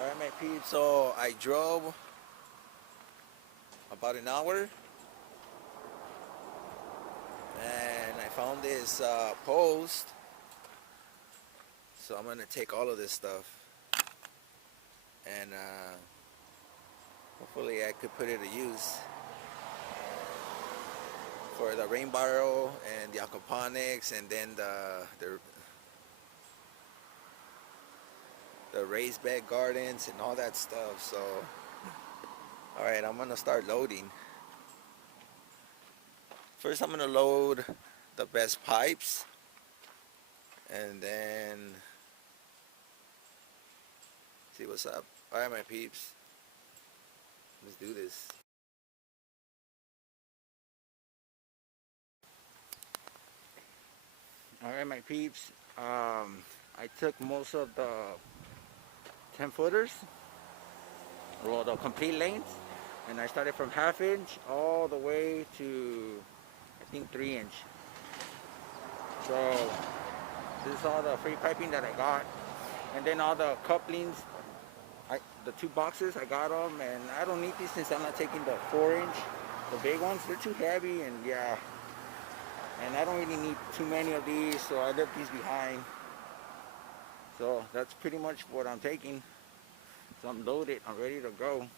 Alright, my peeps, so I drove about an hour and I found this post, so I'm gonna take all of this stuff and hopefully I could put it to use for the rain barrel and the aquaponics, and then the raised bed gardens and all that stuff. So alright, I'm gonna start loading. First I'm gonna load the best pipes, and then see what's up. Alright, my peeps, let's do this. Alright, my peeps, I took most of the 10 footers, well, the complete length, and I started from 1/2 inch all the way to I think 3 inch. So this is all the free piping that I got, and then all the couplings, the 2 boxes, I got them, and I don't need these since I'm not taking the 4 inch, the big ones. They're too heavy, and yeah, and I don't really need too many of these, so I left these behind. So that's pretty much what I'm taking. So I'm loaded, I'm ready to go.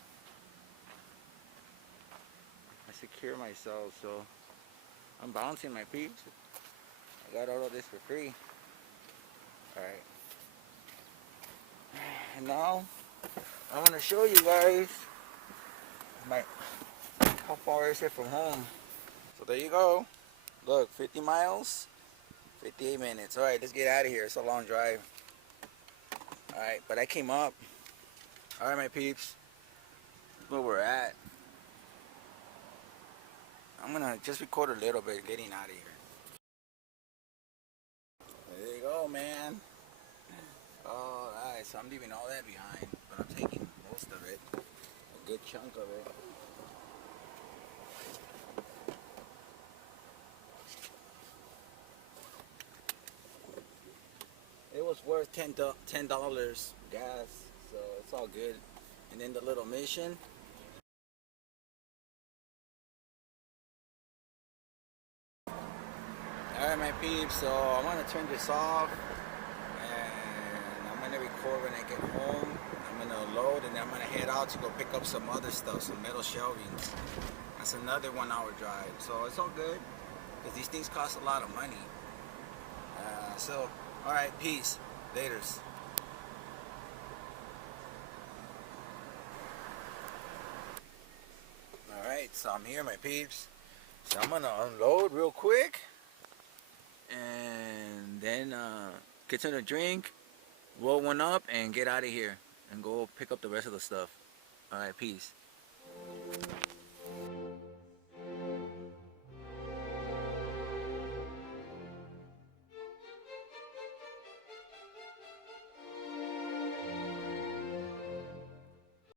I secure myself, so I'm bouncing, my peeps. I got all of this for free. Alright. And now I'm gonna show you guys how far is it from home. So there you go. Look, 50 miles, 58 minutes. Alright, let's get out of here. It's a long drive. Alright, but I came up. Alright, my peeps, where we're at. I'm gonna just record a little bit getting out of here. There you go, man. Alright, so I'm leaving all that behind, but I'm taking most of it, a good chunk of it. It was worth $10 gas, so it's all good. And then the little mission. Alright, my peeps, so I'm gonna turn this off and I'm gonna record when I get home. I'm gonna load and then I'm gonna head out to go pick up some other stuff, some metal shelvings. That's another 1 hour drive, so it's all good because these things cost a lot of money. So alright, peace, laters. Alright, so I'm here, my peeps. So I'm gonna unload real quick and then get some to drink, roll one up, and get out of here and go pick up the rest of the stuff. Alright, peace.